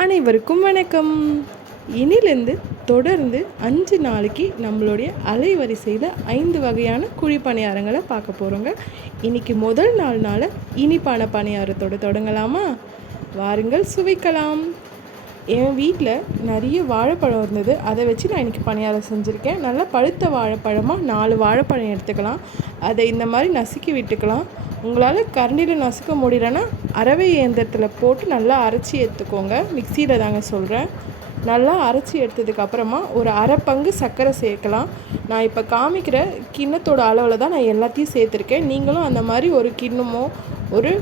அனைவருக்கும் வணக்கம். இனிலேருந்து தொடர்ந்து 5 நாளைக்கு நம்மளுடைய அலைவரிசையில் 5 வகையான குழி பணியாரங்களை பார்க்க போகிறோங்க. இன்றைக்கி முதல் நாள்னால இனிப்பான பணியாரத்தோடு தொடங்கலாமா? வாருங்கள், சுவைக்கலாம். என் வீட்டில் நிறைய வாழைப்பழம் இருந்தது. அதை வச்சு நான் இன்றைக்கி பணியாரம் செஞ்சுருக்கேன். நல்லா பழுத்த வாழைப்பழமாக 4 வாழைப்பழம் எடுத்துக்கலாம். அதை இந்த மாதிரி நசுக்கி விட்டுக்கலாம். உங்களால் கரண்டியில் நசுக்க முடியலன்னா அரவை இயந்திரத்தில் போட்டு நல்லா அரைச்சி எடுத்துக்கோங்க. மிக்சியில் தாங்க சொல்கிறேன். நல்லா அரைச்சி எடுத்ததுக்கப்புறமா ஒரு அரை பங்கு சர்க்கரை சேர்க்கலாம். நான் இப்போ காமிக்கிற கிண்ணத்தோட அளவில் தான் நான் எல்லாத்தையும் சேர்த்துருக்கேன். நீங்களும் அந்த மாதிரி ஒரு கிண்ணமோ ஒரு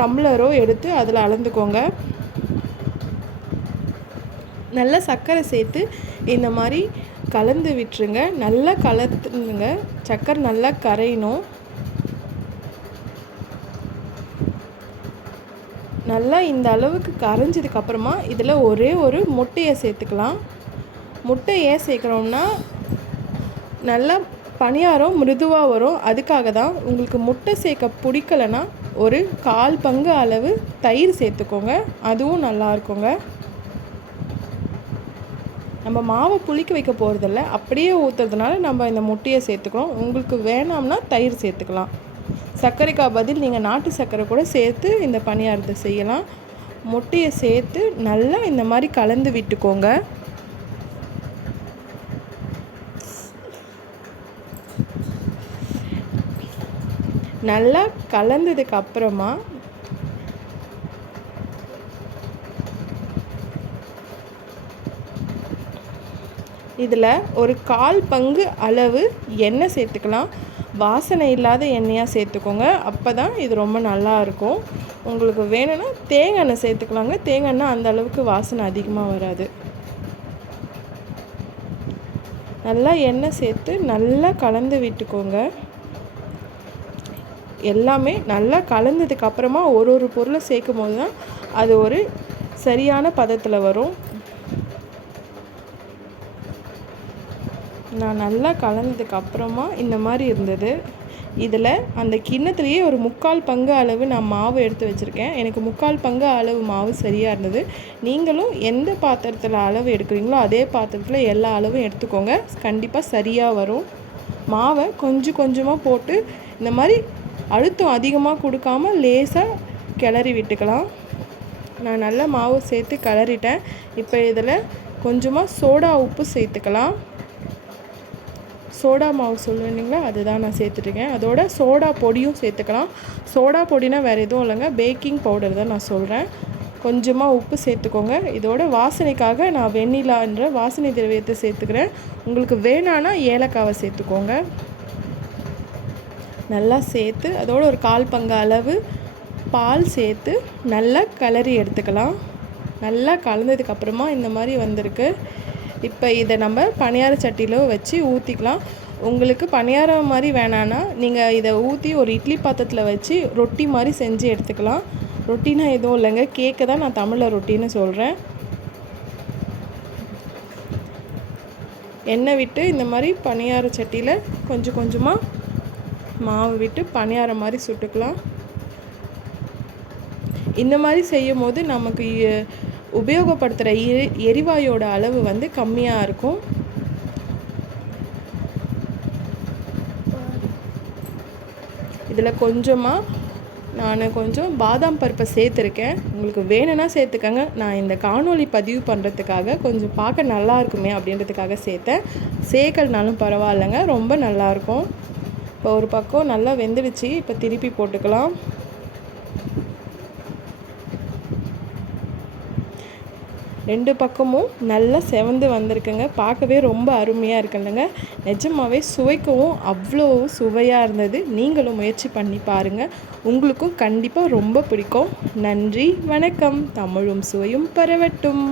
டம்ளரோ எடுத்து அதில் அளந்துக்கோங்க. நல்லா சர்க்கரை சேர்த்து இந்த மாதிரி கலந்து விட்டுருங்க. நல்லா கலந்துங்க. சர்க்கரை நல்லா கரையணும். நல்லா இந்த அளவுக்கு கரைஞ்சதுக்கப்புறமா இதில் ஒரே ஒரு முட்டையை சேர்த்துக்கலாம். முட்டை ஏன் சேர்க்குறோம்னா நல்லா பணியாரம் மிருதுவாக வரும். அதுக்காக தான். உங்களுக்கு முட்டை சேர்க்க பிடிக்கலைன்னா ஒரு 1/4 பங்கு அளவு தயிர் சேர்த்துக்கோங்க. அதுவும் நல்லா இருக்குங்க. நம்ம மாவை புளிக்க வைக்க போகிறதில்ல, அப்படியே ஊற்றுறதுனால நம்ம இந்த முட்டையை சேர்த்துக்கிறோம். உங்களுக்கு வேணாம்னா தயிர் சேர்த்துக்கலாம். சர்க்கரைக்கா பதில் நீங்கள் நாட்டு சர்க்கரை கூட சேர்த்து இந்த பணியாரத்தை செய்யலாம். முட்டையை சேர்த்து நல்லா இந்த மாதிரி கலந்து விட்டுக்கோங்க. நல்லா கலந்ததுக்கு அப்புறமா இதில் ஒரு 1/4 பங்கு அளவு எண்ணெய் சேர்த்துக்கலாம். வாசனை இல்லாத எண்ணெயாக சேர்த்துக்கோங்க. அப்போ தான் இது ரொம்ப நல்லாயிருக்கும். உங்களுக்கு வேணும்னா தேங்காய் எண்ணெய் சேர்த்துக்கலாங்க. தேங்காய் எண்ணெய் அந்த அளவுக்கு வாசனை அதிகமாக வராது. நல்லா எண்ணெய் சேர்த்து நல்லா கலந்து விட்டுக்கோங்க. எல்லாமே நல்லா கலந்ததுக்கப்புறமா ஒரு பொருளை சேர்க்கும் போது தான் அது ஒரு சரியான பதத்தில் வரும். நான் நல்லா கலந்ததுக்கப்புறமா இந்த மாதிரி இருந்தது. இதில் அந்த கிண்ணத்துலேயே ஒரு 3/4 பங்கு அளவு நான் மாவு எடுத்து வச்சுருக்கேன். எனக்கு 3/4 பங்கு அளவு மாவு சரியாக இருந்தது. நீங்களும் எந்த பாத்திரத்தில் அளவு எடுக்கிறீங்களோ அதே பாத்திரத்தில் எல்லா அளவும் எடுத்துக்கோங்க. கண்டிப்பாக சரியாக வரும். மாவை கொஞ்சம் கொஞ்சமாக போட்டு இந்த மாதிரி அழுத்தம் அதிகமாக கொடுக்காமல் லேசாக கிளறி விட்டுக்கலாம். நான் நல்லா மாவு சேர்த்து கிளறிட்டேன். இப்போ இதில் கொஞ்சமாக சோடா உப்பு சேர்த்துக்கலாம். சோடா மாவு சொல்லுவீங்களா, அதுதான் நான் சேர்த்துட்ருக்கேன். அதோட சோடா பொடியும் சேர்த்துக்கலாம். சோடா பொடினா வேறு எதுவும் இல்லைங்க, பேக்கிங் பவுடர் தான் நான் சொல்கிறேன். கொஞ்சமாக உப்பு சேர்த்துக்கோங்க. இதோட வாசனைக்காக நான் வெண்ணிலான்ற வாசனை திரவியத்தை சேர்த்துக்கிறேன். உங்களுக்கு வேணான்னா ஏலக்காவை சேர்த்துக்கோங்க. நல்லா சேர்த்து அதோட ஒரு 1/4 பங்கு அளவு பால் சேர்த்து நல்லா கிளறி எடுத்துக்கலாம். நல்லா கலந்ததுக்கப்புறமா இந்த மாதிரி வந்திருக்கு. இப்போ இதை நம்ம பணியார சட்டியில் வச்சு ஊற்றிக்கலாம். உங்களுக்கு பணியாரம் மாதிரி வேணான்னா நீங்கள் இதை ஊற்றி ஒரு இட்லி பாத்திரத்தில் வச்சு ரொட்டி மாதிரி செஞ்சு எடுத்துக்கலாம். ரொட்டினா எதுவும் இல்லைங்க, கேக்கு தான் நான் தமிழில் ரொட்டின்னு சொல்கிறேன். எண்ணெய் விட்டு இந்த மாதிரி பணியார சட்டியில் கொஞ்சம் கொஞ்சமாக மாவு விட்டு பணியாரம் மாதிரி சுட்டுக்கலாம். இந்த மாதிரி செய்யும் போது நமக்கு உபயோகப்படுத்துகிற எரிவாயோட அளவு வந்து கம்மியாக இருக்கும். இதில் நான் கொஞ்சம் பாதாம் பருப்பை சேர்த்துருக்கேன். உங்களுக்கு வேணும்னா சேர்த்துக்கங்க. நான் இந்த காணொளி பதிவு பண்ணுறதுக்காக கொஞ்சம் பார்க்க நல்லா இருக்குமே அப்படின்றதுக்காக சேர்த்தேன். சேர்க்கலனாலும் பரவாயில்லைங்க, ரொம்ப நல்லாயிருக்கும். இப்போ ஒரு பக்கம் நல்லா வெந்துடுச்சு. இப்போ திருப்பி போட்டுக்கலாம். ரெண்டு பக்கமும் நல்லா செவந்து வந்திருக்குங்க. பார்க்கவே ரொம்ப அருமையாக இருக்குல்லங்க. நிஜமாகவே சுவைக்கவும் அவ்வளோ சுவையாக இருந்தது. நீங்களும் முயற்சி பண்ணி பாருங்கள். உங்களுக்கும் கண்டிப்பாக ரொம்ப பிடிக்கும். நன்றி, வணக்கம். தமிழும் சுவையும் பரவட்டும்.